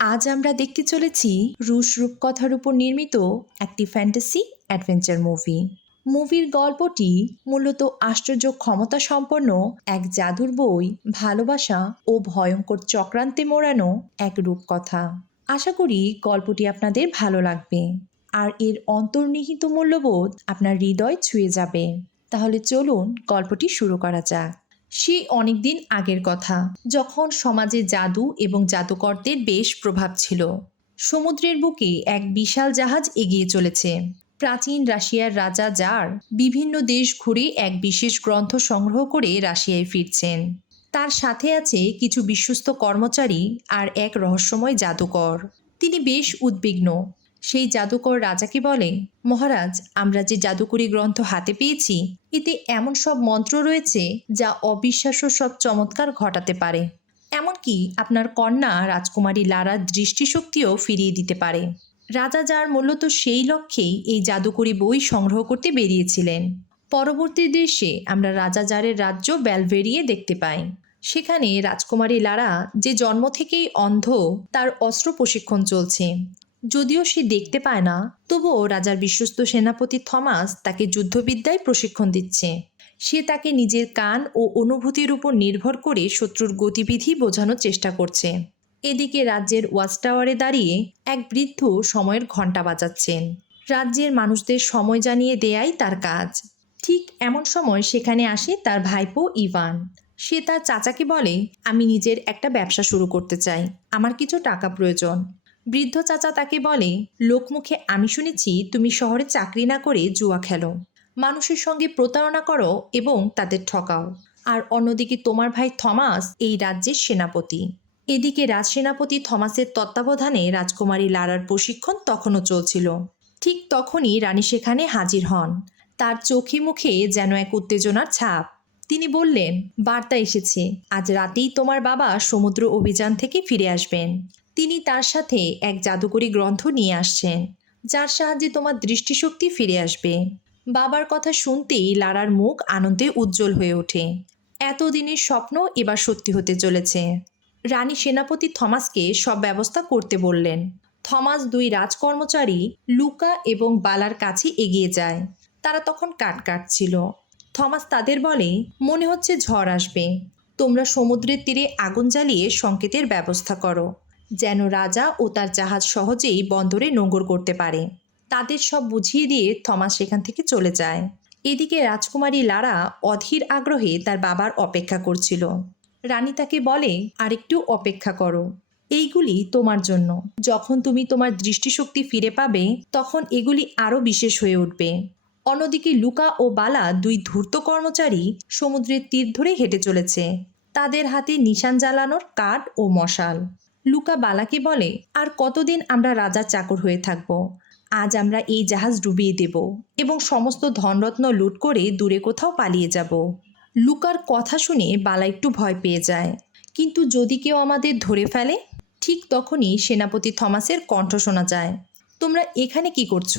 আজ আমরা দেখতে চলেছি রুশ রূপকথার উপর নির্মিত একটি ফ্যান্টাসি অ্যাডভেঞ্চার মুভি মুভির গল্পটি মূলত আশ্চর্য ক্ষমতা সম্পন্ন এক জাদুর বই, ভালোবাসা ও ভয়ঙ্কর চক্রান্তে মোড়ানো এক রূপকথা। আশা করি গল্পটি আপনাদের ভালো লাগবে। আর এর অন্তর্নিহিত মূল্যবোধ আপনার হৃদয় ছুঁয়ে যাবে। তাহলে চলুন গল্পটি শুরু করা যাক। সে অনেকদিন আগের কথা। যখন সমাজে জাদু এবং জাদুকরদের বেশ প্রভাব ছিল। সমুদ্রের বুকে এক বিশাল জাহাজ এগিয়ে চলেছে। প্রাচীন রাশিয়ার রাজা জার বিভিন্ন দেশ ঘুরে এক বিশেষ গ্রন্থ সংগ্রহ করে রাশিয়ায় ফিরছেন। তার সাথে আছে কিছু বিশ্বস্ত কর্মচারী আর এক রহস্যময় জাদুকর। তিনি বেশ উদ্বিগ্ন। সেই জাদুকর রাজাকে বলে, মহারাজ, আমরা যে জাদুকরি গ্রন্থ হাতে পেয়েছি, এতে এমন সব মন্ত্র রয়েছে যা অবিশ্বাস্য সব চমৎকার ঘটাতে পারে। এমনকি আপনার কন্যা রাজকুমারী লারার দৃষ্টিশক্তিও ফিরিয়ে দিতে পারে। রাজা যার মূলত সেই লক্ষ্যেই এই জাদুকরি বই সংগ্রহ করতে বেরিয়েছিলেন। পরবর্তী দৃশ্যে আমরা রাজা জারের রাজ্য ব্যালভেরিয়ে দেখতে পাই। সেখানে রাজকুমারী লারা যে জন্ম থেকেই অন্ধ, তার অস্ত্র প্রশিক্ষণ চলছে। যদিও সে দেখতে পায় না, তবুও রাজার বিশ্বস্ত সেনাপতি থমাস তাকে যুদ্ধবিদ্যায় প্রশিক্ষণ দিচ্ছে। সে তাকে নিজের কান ও অনুভূতির উপর নির্ভর করে শত্রুর গতিবিধি বোঝানোর চেষ্টা করছে। এদিকে রাজ্যের ওয়াচ টাওয়ারে দাঁড়িয়ে এক বৃদ্ধ সময়ের ঘণ্টা বাজাচ্ছেন। রাজ্যের মানুষদের সময় জানিয়ে দেয়াই তার কাজ। ঠিক এমন সময় সেখানে আসে তার ভাইপো ইভান। সে তার চাচাকে বলে, আমি নিজের একটা ব্যবসা শুরু করতে চাই। আমার কিছু টাকা প্রয়োজন। বৃদ্ধ চাচা তাকে বলে, লোকমুখে আমি শুনেছি তুমি শহরে চাকরি না করে জুয়া খেলো। মানুষের সঙ্গে প্রতারণা করো এবং তাদের ঠকাও। আর অন্যদিকে তোমার ভাই থমাস এই রাজ্যের সেনাপতি। এদিকে রাজসেনাপতি থমাসের তত্ত্বাবধানে রাজকুমারী লারার প্রশিক্ষণ তখনও চলছিল। ঠিক তখনই রানী সেখানে হাজির হন। তার চোখে মুখে যেন এক উত্তেজনার ছাপ। তিনি বললেন, বার্তা এসেছে। আজ রাতেই তোমার বাবা সমুদ্র অভিযান থেকে ফিরে আসবেন। তিনি তার সাথে এক জাদুকরি গ্রন্থ নিয়ে আসছেন, যার সাহায্যে তোমার দৃষ্টিশক্তি ফিরে আসবে। বাবার কথা শুনতেই লারার মুখ আনন্দে উজ্জ্বল হয়ে ওঠে। এতদিনের স্বপ্ন এবার সত্যি হতে চলেছে। রানী সেনাপতি থমাসকে সব ব্যবস্থা করতে বললেন। থমাস দুই রাজকর্মচারী লুকা এবং বালার কাছে এগিয়ে যায়। তারা তখন কাট কাটছিল। থমাস তাদের বলে, মনে হচ্ছে ঝড় আসবে। তোমরা সমুদ্রের তীরে আগুন জ্বালিয়ে সংকেতের ব্যবস্থা করো। যেন রাজা ও তার জাহাজ সহজেই বন্দরে নোঙর করতে পারে। তাদের সব বুঝিয়ে দিয়ে থমাস সেখান থেকে চলে যায়। এদিকে রাজকুমারী লারা অধীর আগ্রহে তার বাবার অপেক্ষা করছিল। রানী তাকে বলে, আরেকটু অপেক্ষা করো। এইগুলি তোমার জন্য। যখন তুমি তোমার দৃষ্টিশক্তি ফিরে পাবে, তখন এগুলি আরও বিশেষ হয়ে উঠবে অন্যদিকে লুকা ও বালা দুই ধূর্ত কর্মচারী সমুদ্রের তীর ধরে হেঁটে চলেছে। তাদের হাতে নিশান জ্বালানোর কাঠ ও মশাল। লুকা বালাকে বলে, আর কতদিন আমরা রাজার চাকর হয়ে থাকব? আজ আমরা এই জাহাজ ডুবিয়ে দেব এবং সমস্ত ধনরত্ন লুট করে দূরে কোথাও পালিয়ে যাব লুকার কথা শুনে বালা একটু ভয় পেয়ে যায়। কিন্তু যদি কেউ আমাদের ধরে ফেলে ঠিক তখনই সেনাপতি থমাসের কণ্ঠ শোনা যায়। তোমরা এখানে কি করছ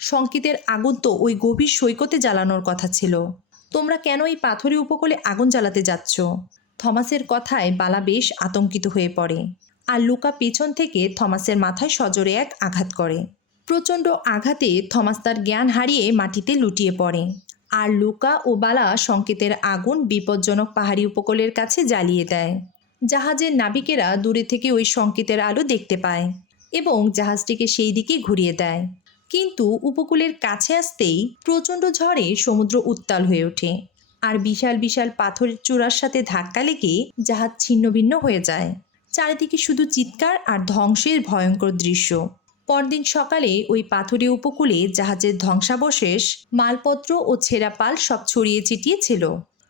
সংকেতের আগুন তো ওই গভীর সৈকতে জ্বালানোর কথা ছিল। তোমরা কেন এই পাথরের উপকূলে আগুন জ্বালাতে যাচ্ছ থমাসের কথায় বালা বেশ আতঙ্কিত হয়ে পড়ে। আর লুকা পেছন থেকে থমাসের মাথায় সজোরে এক আঘাত করে। প্রচণ্ড আঘাতে থমাস তার জ্ঞান হারিয়ে মাটিতে লুটিয়ে পড়ে। আর লুকা ও বালা সংকেতের আগুন বিপজ্জনক পাহাড়ি উপকূলের কাছে জ্বালিয়ে দেয়। জাহাজের নাবিকেরা দূরে থেকে ওই সংকেতের আলো দেখতে পায় এবং জাহাজটিকে সেই দিকে ঘুরিয়ে দেয়। কিন্তু উপকূলের কাছে আসতেই প্রচণ্ড ঝড়ে সমুদ্র উত্তাল হয়ে ওঠে আর বিশাল বিশাল পাথরের চূড়ার সাথে ধাক্কা লেগে জাহাজ ছিন্নভিন্ন হয়ে যায়। চারিদিকে শুধু চিৎকার আর ধ্বংসের ভয়ঙ্কর দৃশ্য। পরদিন সকালে ওই পাথুরে উপকূলে জাহাজের ধ্বংসাবশেষ, মালপত্র ও ছেঁড়া পাল সব ছড়িয়ে ছিটিয়ে ছিল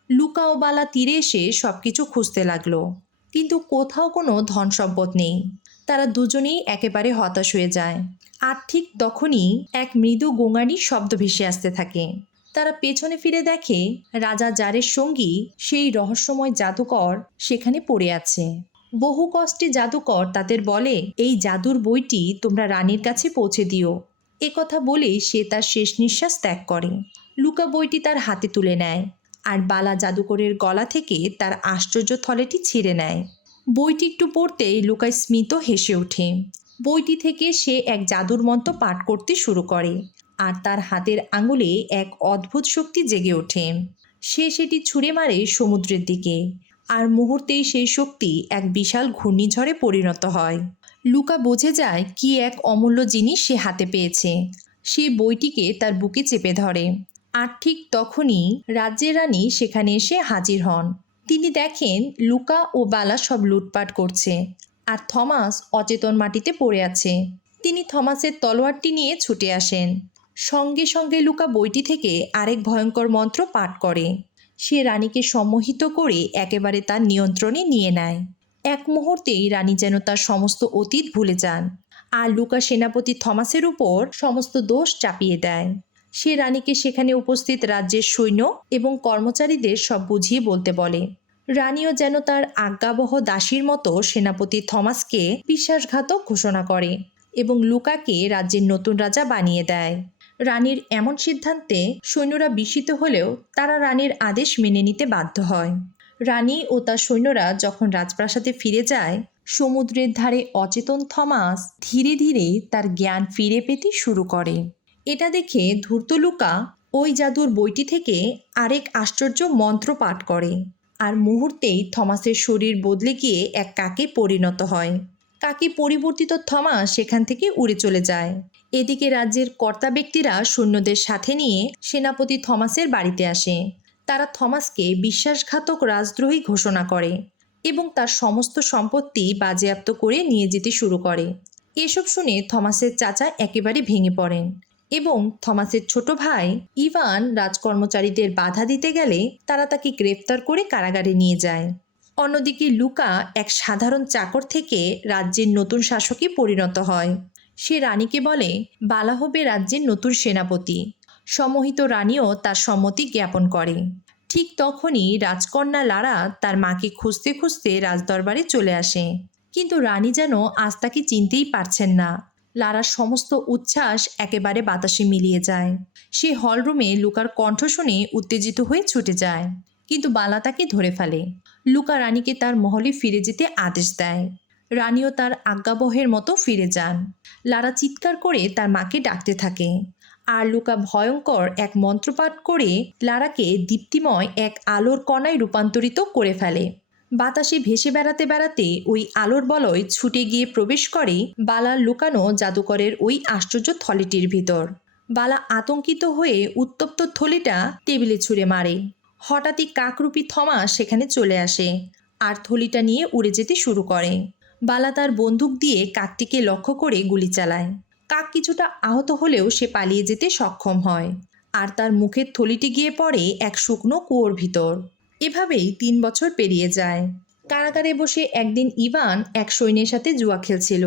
লুকা ও বালা তীরে এসে সব কিছু খুঁজতে লাগল। কিন্তু কোথাও কোনো ধন সম্পদ নেই। তারা দুজনেই একেবারে হতাশ হয়ে যায়। আর ঠিক তখনই এক মৃদু গোঙানির শব্দ ভেসে আসতে থাকে। তারা পেছনে ফিরে দেখে রাজা জারের সঙ্গী সেই রহস্যময় জাদুকর সেখানে পড়ে আছে। বহু কষ্টে জাদুকর তাদের বলে, এই জাদুর বইটি তোমরা রানীর কাছে পৌঁছে দিও। এ কথা বলে সে তার শেষ নিঃশ্বাস ত্যাগ করে। লুকা বইটি তার হাতে তুলে নেয় আর বালা জাদুকরের গলা থেকে তার আশ্চর্য থলেটি ছিঁড়ে নেয়। বইটি একটু পড়তেই লুকা স্মিত হেসে ওঠে। বইটি থেকে সে এক জাদুর মন্ত্র পাঠ করতে শুরু করে আর তার হাতের আঙুলে এক অদ্ভুত শক্তি জেগে ওঠে। সে সেটি ছুঁড়ে মারে সমুদ্রের দিকে। আর মুহূর্তেই সেই শক্তি এক বিশাল ঘূর্ণিঝড়ে পরিণত হয়। লুকা বুঝে যায় কি এক অমূল্য জিনিস সে হাতে পেয়েছে। সে বইটিকে তার বুকে চেপে ধরে। আর ঠিক তখনই রাজ্যের রানী সেখানে এসে হাজির হন। তিনি দেখেন লুকা ও বালা সব লুটপাট করছে। আর থমাস অচেতন মাটিতে পড়ে আছে। তিনি থমাসের তলোয়ারটি নিয়ে ছুটে আসেন। সঙ্গে সঙ্গে লুকা বইটি থেকে আরেক ভয়ঙ্কর মন্ত্র পাঠ করে। সে রানীকে সম্মোহিত করে একেবারে তার নিয়ন্ত্রণে নিয়ে নেয়। এক মুহূর্তেই রানী যেন তার সমস্ত অতীত ভুলে যান আর লুকা সেনাপতি থমাসের উপর সমস্ত দোষ চাপিয়ে দেয়। সে রানীকে সেখানে উপস্থিত রাজ্যের সৈন্য এবং কর্মচারীদের সব বুঝিয়ে বলতে বলে। রানীও যেন তার আজ্ঞাবহ দাসীর মতো সেনাপতি থমাসকে বিশ্বাসঘাতক ঘোষণা করে এবং লুকাকে রাজ্যের নতুন রাজা বানিয়ে দেয়। রানীর এমন সিদ্ধান্তে সৈন্যরা বিস্মিত হলেও তারা রানীর আদেশ মেনে নিতে বাধ্য হয়। রানী ও তার সৈন্যরা যখন রাজপ্রাসাদে ফিরে যায়, সমুদ্রের ধারে অচেতন থমাস ধীরে ধীরে তার জ্ঞান ফিরে পেতে শুরু করে। এটা দেখে ধূর্ত লুকা ওই জাদুর বইটি থেকে আরেক আশ্চর্য মন্ত্র পাঠ করে। আর মুহূর্তেই থমাসের শরীর বদলে গিয়ে এক কাকে পরিণত হয়। কাকে পরিবর্তিত থমাস সেখান থেকে উড়ে চলে যায়। এদিকে রাজ্যের কর্তা ব্যক্তিরা সৈন্যদের সাথে নিয়ে সেনাপতি থমাসের বাড়িতে আসে। তারা থমাসকে বিশ্বাসঘাতক রাজদ্রোহী ঘোষণা করে এবং তার সমস্ত সম্পত্তি বাজেয়াপ্ত করে নিয়ে যেতে শুরু করে। এসব শুনে থমাসের চাচা একেবারে ভেঙে পড়েন এবং থমাসের ছোট ভাই ইভান রাজকর্মচারীদের বাধা দিতে গেলে তারা তাকে গ্রেফতার করে কারাগারে নিয়ে যায়। অন্যদিকে লুকা এক সাধারণ চাকর থেকে রাজ্যের নতুন শাসকে পরিণত হয়। সে রানীকে বলে, বালা হবে রাজ্যের নতুন সেনাপতি। সম্মোহিত রানীও তার সম্মতি জ্ঞাপন করে। ঠিক তখনই রাজকন্যা লারা তার মাকে খুঁজতে খুঁজতে রাজদরবারে চলে আসে। কিন্তু রানী যেন আজ তাকে চিনতেই পারছেন না। লারার সমস্ত উচ্ছ্বাস একেবারে বাতাসে মিলিয়ে যায়। সে হলরুমে লুকার কণ্ঠ শুনে উত্তেজিত হয়ে ছুটে যায়। কিন্তু বালা তাকে ধরে ফেলে। লুকা রানীকে তার মহলে ফিরে যেতে আদেশ দেয়। রানীও তার আজ্ঞাবহের মতো ফিরে যান। লারা চিৎকার করে তার মাকে ডাকতে থাকে। আর লুকা ভয়ঙ্কর এক মন্ত্রপাঠ করে লারাকে দীপ্তিময় এক আলোর কণায় রূপান্তরিত করে ফেলে। বাতাসে ভেসে বেড়াতে বেড়াতে ওই আলোর বলয় ছুটে গিয়ে প্রবেশ করে বালা লুকানো জাদুকরের ওই আশ্চর্য থলিটির ভিতর। বালা আতঙ্কিত হয়ে উত্তপ্ত থলিটা টেবিলে ছুঁড়ে মারে। হঠাৎই কাকরূপী থমা সেখানে চলে আসে। আর থলিটা নিয়ে উড়ে যেতে শুরু করে। বালা তার বন্দুক দিয়ে কাকটিকে লক্ষ্য করে গুলি চালায়। কাক কিছুটা আহত হলেও সে পালিয়ে যেতে সক্ষম হয়। আর তার মুখের থলিটি গিয়ে পড়ে এক শুকনো কুয়োর ভিতর। এভাবেই তিন বছর পেরিয়ে যায়। কারাগারে বসে একদিন ইভান এক সৈন্যের সাথে জুয়া খেলছিল।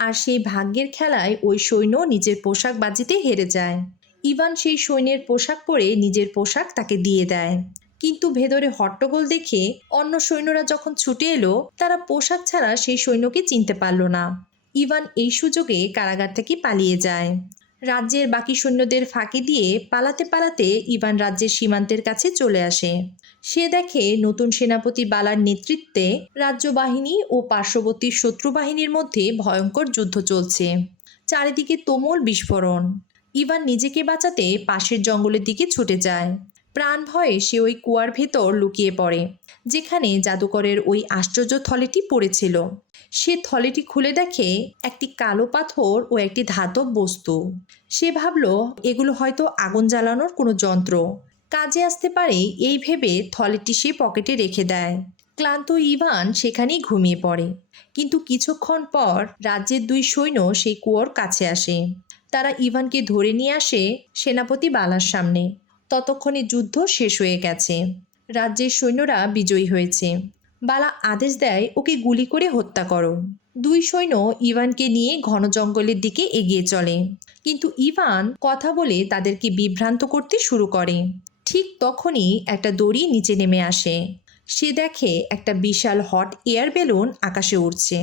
আর সেই ভাগ্যের খেলায় ওই সৈন্য নিজের পোশাক বাজিতে হেরে যায়। ইভান সেই সৈন্যের পোশাক পরে নিজের পোশাক তাকে দিয়ে দেয়। কিন্তু ভেতরে হট্টগোল দেখে অন্য সৈন্যরা যখন ছুটে এলো, তারা পোশাক ছাড়া সেই সৈন্যকে চিনতে পারল না। ইভান এই সুযোগে কারাগার থেকে পালিয়ে যায়। রাজ্যের বাকি সৈন্যদের ফাঁকি দিয়ে পালাতে পালাতে ইভান রাজ্যের সীমান্তের কাছে চলে আসে। সে দেখে নতুন সেনাপতি বালার নেতৃত্বে রাজ্য বাহিনী ও পার্শ্ববর্তী শত্রু বাহিনীর মধ্যে ভয়ঙ্কর যুদ্ধ চলছে। চারিদিকে তুমুল বিস্ফোরণ। ইভান নিজেকে বাঁচাতে পাশের জঙ্গলের দিকে ছুটে যায়। প্রাণ ভয়ে সে ওই কুয়ার ভেতর লুকিয়ে পড়ে, যেখানে জাদুকরের ওই আশ্চর্য থলেটি পড়েছিল। সে থলেটি খুলে দেখে একটি কালো পাথর ও একটি ধাতব বস্তু। সে ভাবল, এগুলো হয়তো আগুন জ্বালানোর কোনো যন্ত্র। কাজে আসতে পারে এই ভেবে থলেটি সে পকেটে রেখে দেয়। ক্লান্ত ইভান সেখানেই ঘুমিয়ে পড়ে। কিন্তু কিছুক্ষণ পর রাজ্যের দুই সৈন্য সেই কুয়োর কাছে আসে। তারা ইভানকে ধরে নিয়ে আসে সেনাপতি বালার সামনে। ততক্ষণে যুদ্ধ শেষ হয়ে গেছে। রাজ্যের সৈন্যরা বিজয়ী হয়েছে। বালা আদেশ দেয়, ওকে গুলি করে হত্যা করো। দুই সৈন্য ইভানকে নিয়ে ঘন জঙ্গলের দিকে এগিয়ে চলে। কিন্তু ইভান কথা বলে তাদেরকে বিভ্রান্ত করতে শুরু করে। ঠিক তখনই একটা দড়ি নিচে নেমে আসে। সে দেখে একটা বিশাল হট এয়ার বেলুন আকাশে উড়ছে।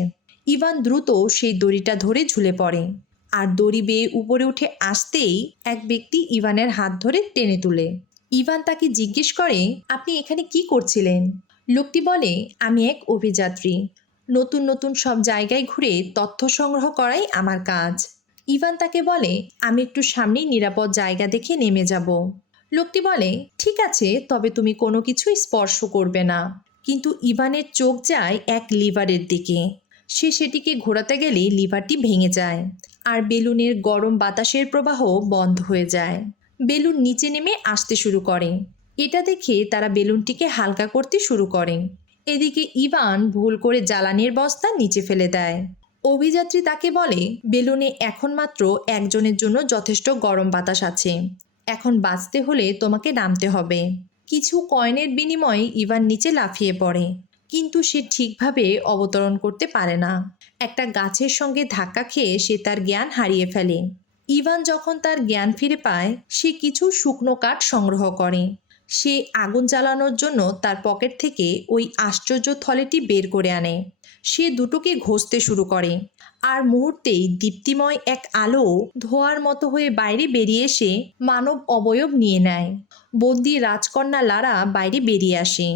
ইভান দ্রুত সেই দড়িটা ধরে ঝুলে পড়ে। আর দড়ি বেয়ে উপরে উঠে আসতেই এক ব্যক্তি ইভানের হাত ধরে টেনে তুলে। ইভান তাকে জিজ্ঞেস করে, আপনি এখানে কি করছিলেন? লোকটি বলে, আমি এক অভিযাত্রী। নতুন নতুন সব জায়গায় ঘুরে তথ্য সংগ্রহ করাই আমার কাজ। ইভান তাকে বলে, আমি একটু সামনেই নিরাপদ জায়গা দেখে নেমে যাব। লোকটি বলে, ঠিক আছে, তবে তুমি কোনো কিছুই স্পর্শ করবে না। কিন্তু ইভানের চোখ যায় এক লিভারের দিকে। সে সেটিকে ঘোরাতে গেলে লিভারটি ভেঙে যায়। আর বেলুনের গরম বাতাসের প্রবাহ বন্ধ হয়ে যায়। বেলুন নিচে নেমে আসতে শুরু করে। এটা দেখে তারা বেলুনটিকে হালকা করতে শুরু করে। এদিকে ইভান ভুল করে জ্বালানির বস্তা নিচে ফেলে দেয়। অভিযাত্রী তাকে বলে, বেলুনে এখন মাত্র একজনের জন্য যথেষ্ট গরম বাতাস আছে। এখন বাঁচতে হলে তোমাকে নামতে হবে। কিছু কয়েনের বিনিময়ে ইভান নিচে লাফিয়ে পড়ে। কিন্তু সে ঠিকভাবে অবতরণ করতে পারে না। একটা গাছের সঙ্গে ধাক্কা খেয়ে সে তার জ্ঞান হারিয়ে ফেলে। ইভান যখন তার জ্ঞান ফিরে পায়, সে কিছু শুকনো কাঠ সংগ্রহ করে। সে আগুন জ্বালানোর জন্য তার পকেট থেকে ওই আশ্চর্য থলেটি বের করে আনে। সে দুটোকে ঘষতে শুরু করে। আর মুহূর্তেই দীপ্তিময় এক আলো ধোয়ার মতো হয়ে বাইরে বেরিয়ে এসে মানব অবয়ব নিয়ে নেয়। বন্দি রাজকন্যা লারা বাইরে বেরিয়ে আসে।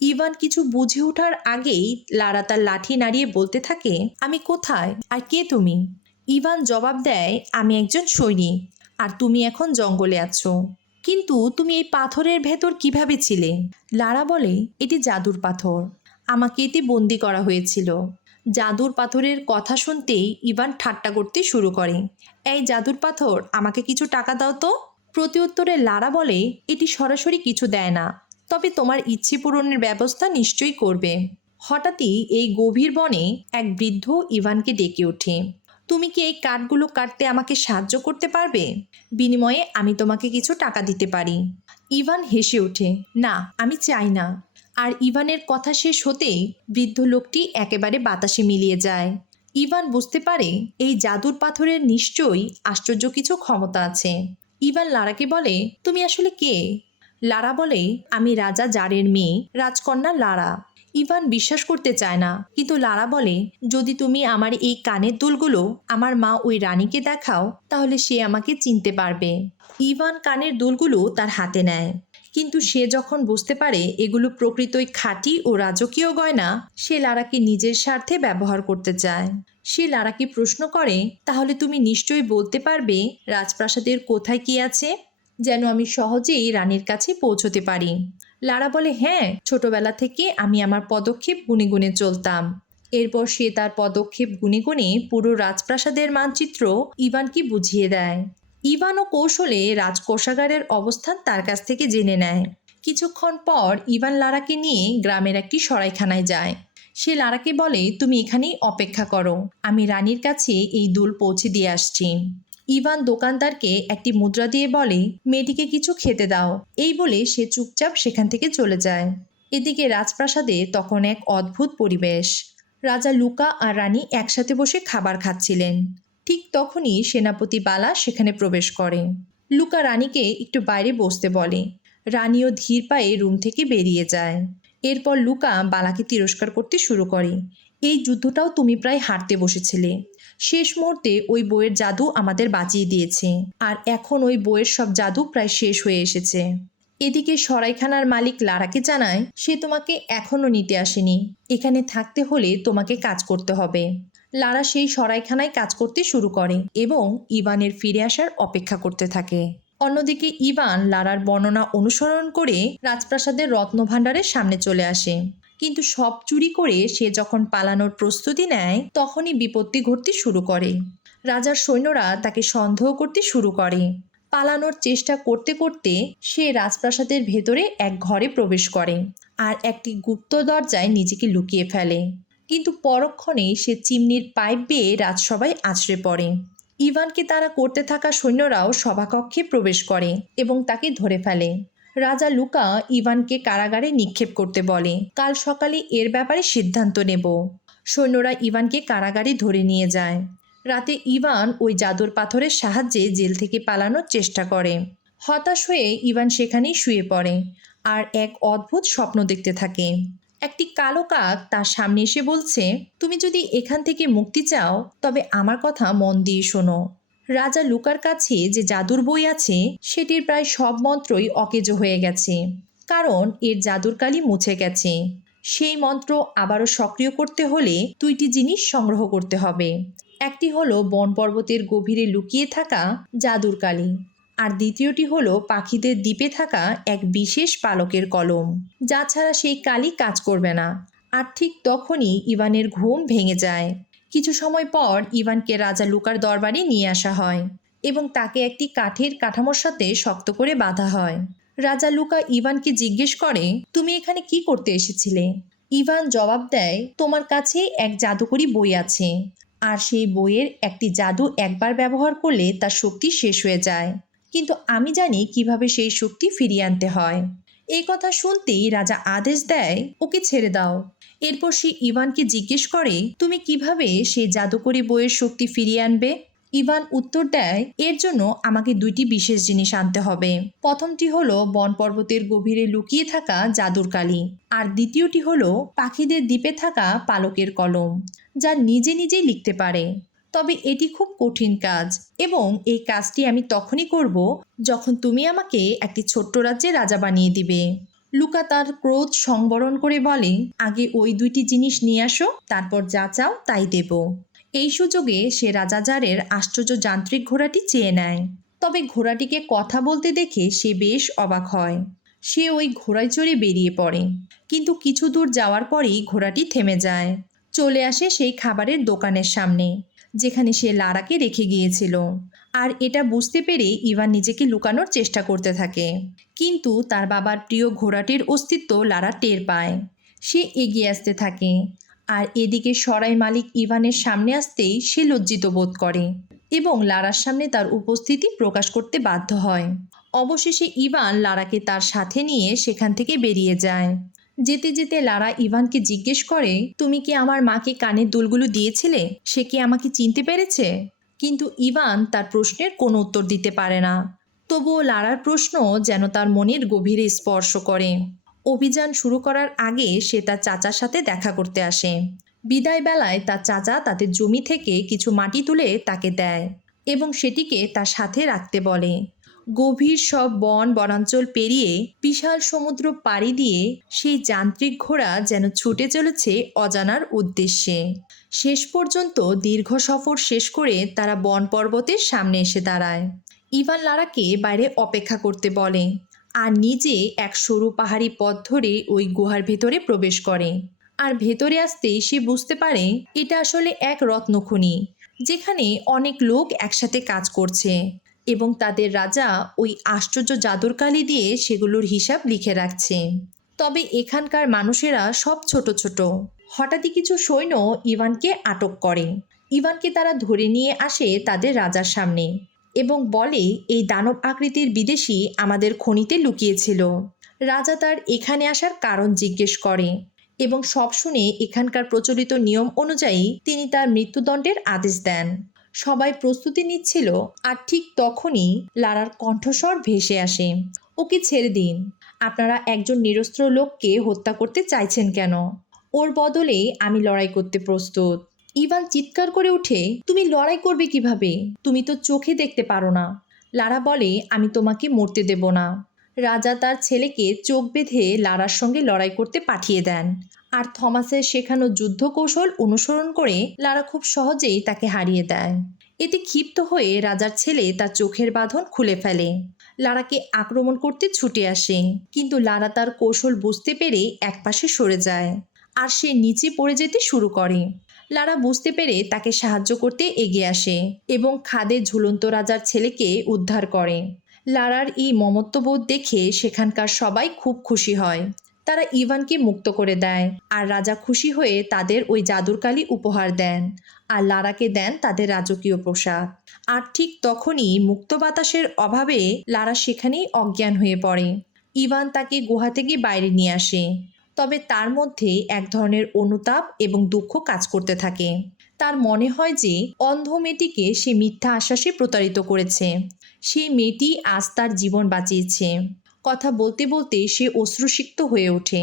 ইভান কিছু বুঝে ওঠার আগেই লারা তার লাঠি নাড়িয়ে বলতে থাকে, আমি কোথায়? আর কে তুমি? ইভান জবাব দেয়, আমি একজন সৈনিক, আর তুমি এখন জঙ্গলে আছো। কিন্তু তুমি এই পাথরের ভেতর কীভাবে ছিলে? লারা বলে, এটি জাদুর পাথর। আমাকে এতে বন্দি করা হয়েছিল। জাদুর পাথরের কথা শুনতেই ইভান ঠাট্টা করতে শুরু করে, এই জাদুর পাথর, আমাকে কিছু টাকা দাও তো? প্রত্যুত্তরে লারা বলে, এটি সরাসরি কিছু দেয় না। তবে তোমার ইচ্ছে পূরণের ব্যবস্থা নিশ্চয়ই করবে। হঠাৎই এই গভীর বনে এক বৃদ্ধ ইভানকে ডেকে ওঠে। তুমি কি এই কাঠগুলো কাটতে আমাকে সাহায্য করতে পারবে? বিনিময়ে আমি তোমাকে কিছু টাকা দিতে পারি। ইভান হেসে ওঠে, না, আমি চাই না। আর ইভানের কথা শেষ হতেই বৃদ্ধ লোকটি একেবারে বাতাসে মিলিয়ে যায়। ইভান বুঝতে পারে এই জাদুর পাথরের নিশ্চয়ই আশ্চর্য কিছু ক্ষমতা আছে। ইভান লারাকে বলে, তুমি আসলে কে? লারা বলে, আমি রাজা জারের মেয়ে, রাজকন্যা লারা। ইভান বিশ্বাস করতে চায় না। কিন্তু লারা বলে, যদি তুমি আমার এই কানের দুলগুলো আমার মা ওই রানীকে দেখাও, তাহলে সে আমাকে চিনতে পারবে। ইভান কানের দুলগুলো তার হাতে নেয়। কিন্তু সে যখন বুঝতে পারে এগুলো প্রকৃতই খাঁটি ও রাজকীয় গয়না, সে লারাকে নিজের স্বার্থে ব্যবহার করতে চায়। সে লারাকে প্রশ্ন করে, তাহলে তুমি নিশ্চয়ই বলতে পারবে রাজপ্রাসাদের কোথায় কি আছে? যেন আমি সহজেই রানীর কাছে পৌঁছতে পারি। লারা বলে হ্যাঁ ছোটবেলা থেকে আমি আমার পদক্ষেপ গুনে গুনে চলতাম। এরপর সে তার পদক্ষেপ গুনে গুনে পুরো রাজপ্রাসাদের মানচিত্র ইভানকে বুঝিয়ে দেয়। ইভান ও কৌশলে রাজকোষাগারের অবস্থান তার কাছ থেকে জেনে নেয়। কিছুক্ষণ পর ইভান লারাকে নিয়ে গ্রামের একটি সরাইখানায় যায়। সে লারাকে বলে, তুমি এখানেই অপেক্ষা করো। আমি রানীর কাছে এই দুল পৌঁছে দিয়ে আসছি। ইভান দোকানদারকে একটি মুদ্রা দিয়ে বলে, মেয়েটিকে কিছু খেতে দাও। এই বলে সে চুপচাপ সেখান থেকে চলে যায়। এদিকে রাজপ্রাসাদে তখন এক অদ্ভুত পরিবেশ। রাজা লুকা আর রানী একসাথে বসে খাবার খাচ্ছিলেন। ঠিক তখনই সেনাপতি বালা সেখানে প্রবেশ করে। লুকা রানীকে একটু বাইরে বসতে বলে। রানীও ধীর পায়ে রুম থেকে বেরিয়ে যায়। এরপর লুকা বালাকে তিরস্কার করতে শুরু করে। এই যুদ্ধটাও তুমি প্রায় হারতে বসেছিলে। শেষ মুহূর্তে ওই বইয়ের জাদু আমাদের বাঁচিয়ে দিয়েছে। আর এখন ওই বইয়ের সব জাদু প্রায় শেষ হয়ে এসেছে। এদিকে সরাইখানার মালিক লারাকে জানায়, সে তোমাকে এখনও নিতে আসেনি। এখানে থাকতে হলে তোমাকে কাজ করতে হবে। লারা সেই সরাইখানায় কাজ করতে শুরু করে এবং ইবানের ফিরে আসার অপেক্ষা করতে থাকে। অন্যদিকে ইভান লারার বর্ণনা অনুসরণ করে রাজপ্রাসাদের রত্নভাণ্ডারের সামনে চলে আসে। কিন্তু সব চুরি করে সে যখন পালানোর প্রস্তুতি নেয়, তখনই বিপত্তি ঘটতে শুরু করে। রাজার সৈন্যরা তাকে সন্দেহ করতে শুরু করে। পালানোর চেষ্টা করতে করতে সে রাজপ্রাসাদের ভেতরে এক ঘরে প্রবেশ করে আর একটি গুপ্ত দরজায় নিজেকে লুকিয়ে ফেলে। কিন্তু পরক্ষণে সে চিমনির পাইপ বেয়ে রাজসভায় আছড়ে পড়ে। ইভানকে তারা করতে থাকা সৈন্যরাও সভাকক্ষে প্রবেশ করে এবং তাকে ধরে ফেলে। রাজা লুকা ইভানকে কারাগারে নিক্ষেপ করতে বলে। কাল সকালে এর ব্যাপারে সিদ্ধান্ত নেব। সৈন্যরা ইভানকে কারাগারে ধরে নিয়ে যায়। রাতে ইভান ওই জাদুর পাথরের সাহায্যে জেল থেকে পালানোর চেষ্টা করে। হতাশ হয়ে ইভান সেখানেই শুয়ে পড়ে আর এক অদ্ভুত স্বপ্ন দেখতে থাকে। একটি কালো কাক তার সামনে এসে বলছে, তুমি যদি এখান থেকে মুক্তি চাও, তবে আমার কথা মন দিয়ে শোনো। রাজা লুকার কাছে যে জাদুর বই আছে, সেটির প্রায় সব মন্ত্রই অকেজো হয়ে গেছে। কারণ এর জাদুর কালি মুছে গেছে। সেই মন্ত্র আবারও সক্রিয় করতে হলে দুইটি জিনিস সংগ্রহ করতে হবে। একটি হলো বন পর্বতের গভীরে লুকিয়ে থাকা জাদুর কালি। আর দ্বিতীয়টি হলো পাখিদের দ্বীপে থাকা এক বিশেষ পালকের কলম। যা ছাড়া সেই কালি কাজ করবে না। আর ঠিক তখনই ইভানের ঘুম ভেঙে যায়। কিছু সময় পর ইভানকে রাজা লুকার দরবারে নিয়ে আসা হয় এবং তাকে একটি কাঠের কাঠামোর সাথে শক্ত করে বাঁধা হয়। রাজা লুকা ইভানকে জিজ্ঞেস করে, তুমি এখানে কি করতে এসেছিলে? ইভান জবাব দেয়, তোমার কাছে এক জাদুকরি বই আছে। আর সেই বইয়ের একটি জাদু একবার ব্যবহার করলে তার শক্তি শেষ হয়ে যায়। কিন্তু আমি জানি কীভাবে সেই শক্তি ফিরিয়ে আনতে হয়। এই কথা শুনতেই রাজা আদেশ দেয়, ওকে ছেড়ে দাও। এরপর সে ইভানকে জিজ্ঞেস করে, তুমি কীভাবে সেই জাদুকরি বইয়ের শক্তি ফিরিয়ে আনবে? ইভান উত্তর দেয়, এর জন্য আমাকে দুইটি বিশেষ জিনিস আনতে হবে। প্রথমটি হলো বন পর্বতের গভীরে লুকিয়ে থাকা জাদুর কালি আর দ্বিতীয়টি হলো পাখিদের দ্বীপে থাকা পালকের কলম, যা নিজে নিজেই লিখতে পারে। তবে এটি খুব কঠিন কাজ এবং এই কাজটি আমি তখনই করব যখন তুমি আমাকে একটি ছোট্ট রাজ্যে রাজা বানিয়ে দিবে। লুকা তার ক্রোধ সংবরণ করে বলে, আগে ওই দুইটি জিনিস নিয়ে আসো, তারপর যা চাও তাই দেব। এই সুযোগে সে রাজাজারের আশ্চর্য যান্ত্রিক ঘোড়াটি চেয়ে নেয়। তবে ঘোড়াটিকে কথা বলতে দেখে সে বেশ অবাক হয়। সে ওই ঘোড়ায় চড়ে বেরিয়ে পড়ে। কিন্তু কিছু দূর যাওয়ার পরেই ঘোড়াটি থেমে যায়। চলে আসে সেই খাবারের দোকানের সামনে, যেখানে সে লারাকে রেখে গিয়েছিল। আর এটা বুঝতে পেরে ইভান নিজেকে লুকানোর চেষ্টা করতে থাকে। কিন্তু তার বাবার প্রিয় ঘোড়াটির অস্তিত্ব লারা টের পায়। সে এগিয়ে আসতে থাকে। আর এদিকে সরাই মালিক ইভানের সামনে আসতেই সে লজ্জিত বোধ করে এবং লারার সামনে তার উপস্থিতি প্রকাশ করতে বাধ্য হয়। অবশেষে ইভান লারাকে তার সাথে নিয়ে সেখান থেকে বেরিয়ে যায়। যেতে যেতে লারা ইভানকে জিজ্ঞেস করে, তুমি কি আমার মাকে কানের দুলগুলো দিয়েছিলে? সে কি আমাকে চিনতে পেরেছে? কিন্তু ইভান তার প্রশ্নের কোনো উত্তর দিতে পারে না। তবুও লারার প্রশ্ন যেন তার মনের গভীরে স্পর্শ করে। অভিযান শুরু করার আগে সে তার চাচার সাথে দেখা করতে আসে। বিদায় বেলায় তার চাচা তাদের জমি থেকে কিছু মাটি তুলে তাকে দেয় এবং সেটিকে তার সাথে রাখতে বলে। গভীর সব বন বনাঞ্চল পেরিয়ে বিশাল সমুদ্র পাড়ি দিয়ে সেই যান্ত্রিক ঘোড়া যেন ছুটে চলেছে অজানার উদ্দেশ্যে। শেষ পর্যন্ত দীর্ঘ সফর শেষ করে তারা বন পর্বতের সামনে এসে দাঁড়ায়। ইভান লারাকে বাইরে অপেক্ষা করতে বলে, আর নিজে এক সরু পাহাড়ি পথ ধরে ওই গুহার ভেতরে প্রবেশ করে। আর ভেতরে আসতেই সে বুঝতে পারে, এটা আসলে এক রত্নখনি, যেখানে অনেক লোক একসাথে কাজ করছে এবং তাদের রাজা ওই আশ্চর্য জাদুর কালি দিয়ে সেগুলোর হিসাব লিখে রাখছে। তবে এখানকার মানুষেরা সব ছোট ছোট। হঠাৎই কিছু সৈন্য ইভানকে আটক করে। ইভানকে তারা ধরে নিয়ে আসে তাদের রাজার সামনে এবং বলে, এই দানব আকৃতির বিদেশি আমাদের খনিতে লুকিয়েছিল। রাজা তার এখানে আসার কারণ জিজ্ঞেস করে এবং সব শুনে এখানকার প্রচলিত নিয়ম অনুযায়ী তিনি তার মৃত্যুদণ্ডের আদেশ দেন। সবাই প্রস্তুতি নিচ্ছিল আর ঠিক তখনই লারার কণ্ঠস্বর ভেসে আসে। ওকে ছেড়ে দিন। আপনারা একজন নিরস্ত্র লোককে হত্যা করতে চাইছেন কেন? ওর বদলে আমি লড়াই করতে প্রস্তুত। ইভান চিৎকার করে উঠে তুমি লড়াই করবে কীভাবে? তুমি তো চোখে দেখতে পারো না। লারা বলে, আমি তোমাকে মরতে দেব না। রাজা তার ছেলেকে চোখ বেঁধে লারার সঙ্গে লড়াই করতে পাঠিয়ে দেন। আর থমাসের শেখানো যুদ্ধ কৌশল অনুসরণ করে লারা খুব সহজেই তাকে হারিয়ে দেয়। এতে ক্ষিপ্ত হয়ে রাজার ছেলে তার চোখের বাঁধন খুলে ফেলে। লারাকে আক্রমণ করতে ছুটে আসে, কিন্তু লারা তার কৌশল বুঝতে পেরে একপাশে সরে যায়। আর সে নিচে পড়ে যেতে শুরু করে। লারা বুঝতে পেরে তাকে সাহায্য করতে এগিয়ে আসে এবং খাদে ঝুলন্ত রাজার ছেলেকে উদ্ধার করে। লারার এই মমত্ববোধ দেখে সেখানকার সবাই খুব খুশি হয়। তারা ইভানকে মুক্ত করে দেয় আর রাজা খুশি হয়ে তাদের ওই জাদুরকালি উপহার দেন আর লারাকে দেন তাদের রাজকীয় প্রসাদ। আর ঠিক তখনই মুক্ত বাতাসের অভাবে লারা সেখানেই অজ্ঞান হয়ে পড়ে। ইভান তাকে গুহা থেকে বাইরে নিয়ে আসে। তবে তার মধ্যে এক ধরনের অনুতাপ এবং দুঃখ কাজ করতে থাকে। তার মনে হয় যে, অন্ধ মেয়েটিকে সে মিথ্যা আশ্বাসে প্রতারিত করেছে। সেই মেয়েটি আজ তার জীবন বাঁচিয়েছে। কথা বলতে বলতে সে অশ্রুসিক্ত হয়ে ওঠে।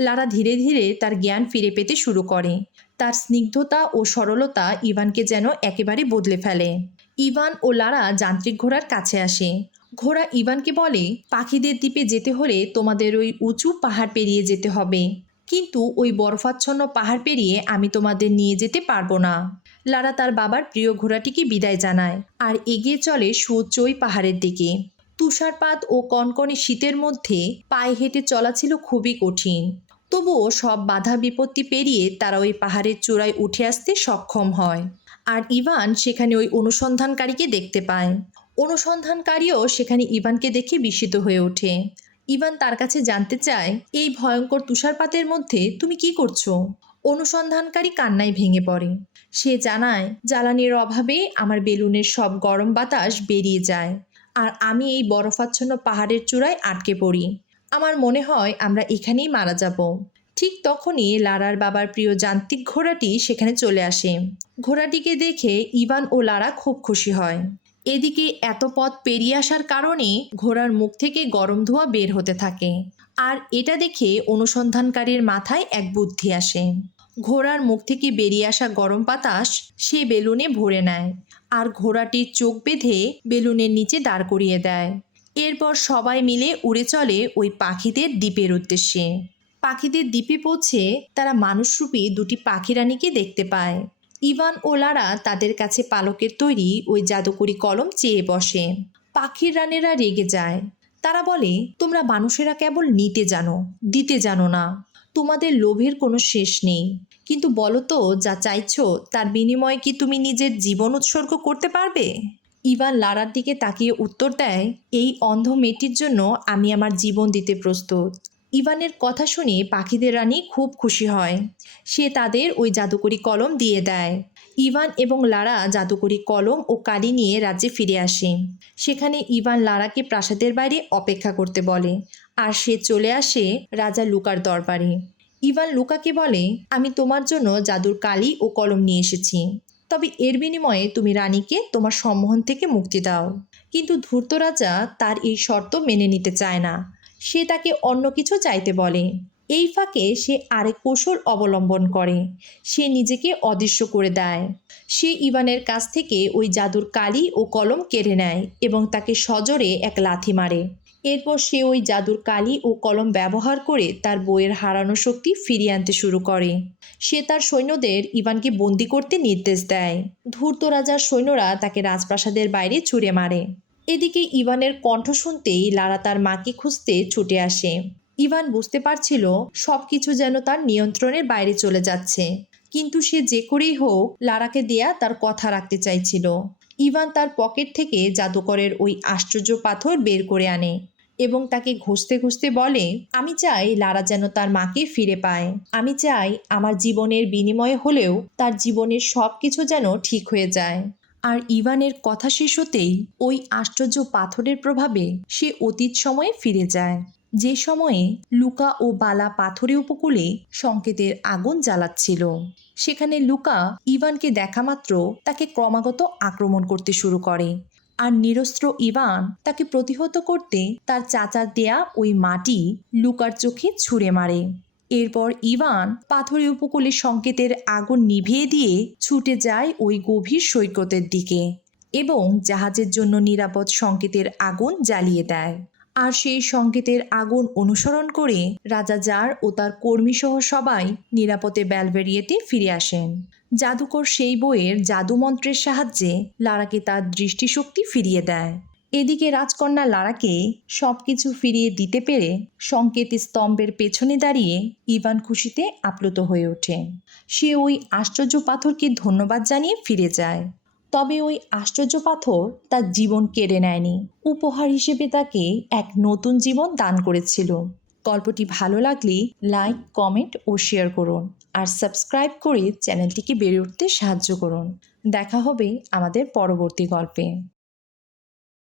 লারা ধীরে ধীরে তার জ্ঞান ফিরে পেতে শুরু করে। তার স্নিগ্ধতা ও সরলতা ইভানকে যেন একেবারে বদলে ফেলে। ইভান ও লারা যান্ত্রিক ঘোড়ার কাছে আসে। ঘোড়া ইভানকে বলে, পাখিদের দ্বীপে যেতে হলে তোমাদের ওই উঁচু পাহাড় পেরিয়ে যেতে হবে। কিন্তু ওই বরফাচ্ছন্ন পাহাড় পেরিয়ে আমি তোমাদের নিয়ে যেতে পারব না। লারা তার বাবার প্রিয় ঘোড়াটিকে বিদায় জানায় আর এগিয়ে চলে সুউচ্চ ওই পাহাড়ের দিকে। তুষারপাত ও কনকনে শীতের মধ্যে পায়ে হেঁটে চলা ছিল খুবই কঠিন। তবুও সব বাধা বিপত্তি পেরিয়ে তারা ওই পাহাড়ের চূড়ায় উঠে আসতে সক্ষম হয়। আর ইভান সেখানে ওই অনুসন্ধানকারীকে দেখতে পায়। অনুসন্ধানকারীও সেখানে ইভানকে দেখে বিস্মিত হয়ে ওঠে। ইভান তার কাছে জানতে চায়, এই ভয়ঙ্কর তুষারপাতের মধ্যে তুমি কি করছ? অনুসন্ধানকারী কান্নায় ভেঙে পড়ে। সে জানায়, জ্বালানির অভাবে আমার বেলুনের সব গরম বাতাস বেরিয়ে যায়, আর আমি এই বরফাচ্ছন্ন পাহাড়ের চূড়ায় আটকে পড়ি। আমার মনে হয় আমরা এখানেই মারা যাব। ঠিক তখনই লারার বাবার প্রিয় যান্ত্রিক ঘোড়াটি সেখানে চলে আসে। ঘোড়াটিকে দেখে ইভান ও লারা খুব খুশি হয়। এদিকে এত পথ পেরিয়ে আসার কারণে ঘোড়ার মুখ থেকে গরম ধোঁয়া বের হতে থাকে। আর এটা দেখে অনুসন্ধানকারীর মাথায় এক বুদ্ধি আসে। ঘোড়ার মুখ থেকে বেরিয়ে আসা গরম বাতাস সে বেলুনে ভরে নেয় আর ঘোড়াটির চোখ বেঁধে বেলুনের নিচে দাঁড় করিয়ে দেয়। এরপর সবাই মিলে উড়ে চলে ওই পাখিদের দ্বীপের উদ্দেশ্যে। পাখিদের দ্বীপে পৌঁছে তারা মানুষরূপী দুটি পাখি রানীকে দেখতে পায়। ইভান ও লারা তাদের কাছে পালকের তৈরি ওই জাদুকরি কলম চেয়ে বসে। পাখির রানেরা রেগে যায়। তারা বলে, তোমরা মানুষেরা কেবল নিতে জানো, দিতে জানো না। তোমাদের লোভের কোনো শেষ নেই। কিন্তু বলো তো, যা চাইছো, তার বিনিময়ে কি তুমি নিজের জীবন উৎসর্গ করতে পারবে? ইভান লারার দিকে তাকিয়ে উত্তর দেয়, এই অন্ধ মেয়েটির জন্য আমি আমার জীবন দিতে প্রস্তুত। ইভানের কথা শুনে পাখিদের রানী খুব খুশি হয়। সে তাদের ওই জাদুকরি কলম দিয়ে দেয়। ইভান এবং লারা জাদুকরি কলম ও কালি নিয়ে রাজ্যে ফিরে আসে। সেখানে ইভান লারাকে প্রাসাদের বাইরে অপেক্ষা করতে বলে। আর সে চলে আসে রাজা লুকার দরবারে। ইভান লুকাকে বলে, আমি তোমার জন্য জাদুর কালি ও কলম নিয়ে এসেছি। তবে এর বিনিময়ে তুমি রানীকে তোমার সম্মোহন থেকে মুক্তি দাও। কিন্তু ধূর্ত রাজা তার এই শর্ত মেনে নিতে চায় না। সে তাকে অন্য কিছু চাইতে বলে। এই ফাঁকে সে আরেক কৌশল অবলম্বন করে। সে নিজেকে অদৃশ্য করে দেয়। সে ইভানের কাছ থেকে ওই জাদুর কালি ও কলম কেড়ে নেয় এবং তাকে সজোরে এক লাথি মারে। এরপর সে ওই জাদুর কালি ও কলম ব্যবহার করে তার বইয়ের হারানো শক্তি ফিরিয়ে আনতে শুরু করে। সে তার সৈন্যদের ইভানকে বন্দি করতে নির্দেশ দেয়। ধূর্ত রাজার সৈন্যরা তাকে রাজপ্রাসাদের বাইরে ছুঁড়ে মারে। এদিকে ইভানের কণ্ঠ শুনতেই লারা তার মাকে খুঁজতে ছুটে আসে। ইভান বুঝতে পারছিল সব কিছু যেন তার নিয়ন্ত্রণের বাইরে চলে যাচ্ছে। কিন্তু সে যে করেই হোক, লারাকে দেয়া তার কথা রাখতে চাইছিল। ইভান তার পকেট থেকে জাদুকরের ওই আশ্চর্য পাথর বের করে আনে এবং তাকে ঘষতে ঘষতে বলে, আমি চাই লারা যেন তার মাকে ফিরে পায়। আমি চাই আমার জীবনের বিনিময়ে হলেও তার জীবনের সব কিছু যেন ঠিক হয়ে যায়। আর ইভানের কথা শেষ হতেই ওই আশ্চর্য পাথরের প্রভাবে সে অতীত সময়ে ফিরে যায়। যে সময়ে লুকা ও বালা পাথরে উপকূলে সংকেতের আগুন জ্বালাচ্ছিল। সেখানে লুকা ইভানকে দেখা মাত্র তাকে ক্রমাগত আক্রমণ করতে শুরু করে। আর নিরস্ত্র ইভান তাকে প্রতিহত করতে তার চাচার দেয়া ওই মাটি লুকার চোখে ছুঁড়ে মারে। এরপর ইভান পাথরে উপকূলে সংকেতের আগুন নিভিয়ে দিয়ে ছুটে যায় ওই গভীর সৈকতের দিকে এবং জাহাজের জন্য নিরাপদ সংকেতের আগুন জ্বালিয়ে দেয়। আর সেই সংকেতের আগুন অনুসরণ করে রাজা জার ও তার কর্মীসহ সবাই নিরাপদে ব্যালভেরিয়েতে ফিরে আসেন। জাদুকর সেই বইয়ের জাদুমন্ত্রের সাহায্যে লারাকে তার দৃষ্টিশক্তি ফিরিয়ে দেয়। এদিকে রাজকন্যা লারাকে সব কিছু ফিরিয়ে দিতে পেরে সংকেত স্তম্ভের পেছনে দাঁড়িয়ে ইভান খুশিতে আপ্লুত হয়ে ওঠে। সে ওই আশ্চর্য পাথরকে ধন্যবাদ জানিয়ে ফিরে যায়। তবে ওই আশ্চর্য পাথর তার জীবন কেড়ে নেয়নি। উপহার হিসেবে তাকে এক নতুন জীবন দান করেছিল। গল্পটি ভালো লাগলে লাইক, কমেন্ট ও শেয়ার করুন। আর সাবস্ক্রাইব করে চ্যানেলটিকে বেড়ে উঠতে সাহায্য করুন। দেখা হবে আমাদের পরবর্তী গল্পে।